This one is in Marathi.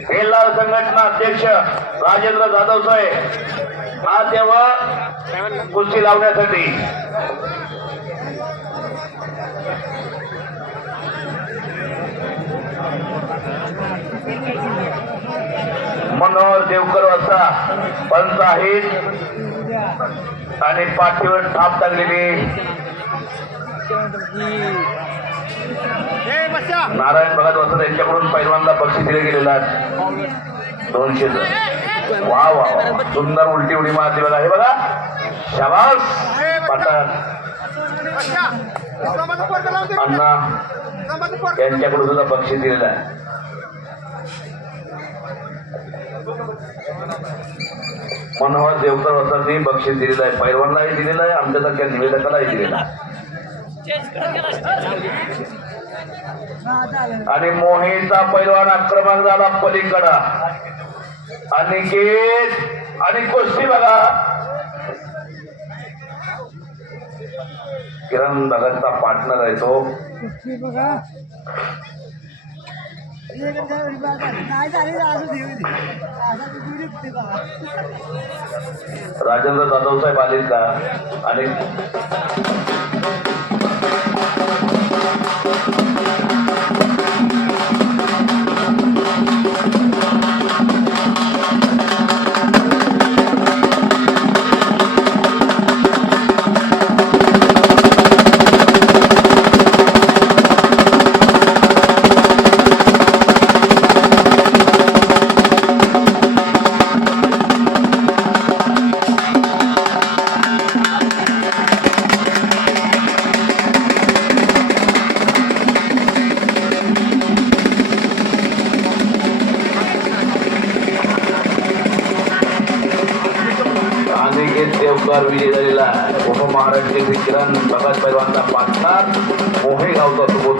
खेळला संघटना अध्यक्ष राजेंद्र जाधव साहेब हा तेव्हा कुस्ती लावण्यासाठी. मनोहर देवकर वसा पंच आहेत आणि पाठीवर थाप टाकलेली नारायण भगत वसंत यांच्याकडून पैलवानला पक्षी दिले गेलेला दोनशे वा वा सुंदर उलटी उडी मारली आहे हे बघा. शाबास. पठाण. अण्णा यांच्याकडून सुद्धा बक्षीस दिलेलं आहे. मनोहर देवकर वसंतही बक्षीस दिलेलं आहे. पैलवानलाही दिलेलं आहे. आमच्यासारख्या निवेदकालाही दिलेलं आहे. आणि मोहीचा पैलवान आक्रमक झाला पलीकडा. अनिकेत आणि कुस्ती बघा. किरण भगतचा पार्टनर आहे तो. राजेंद्र जाधव साहेब आले का? आणि अनिकेत देवकर विजय झालेला आहे उपमहाराष्ट्र किरण भगत पैलवानचा पार्टनर मोहे गावचा सुबोध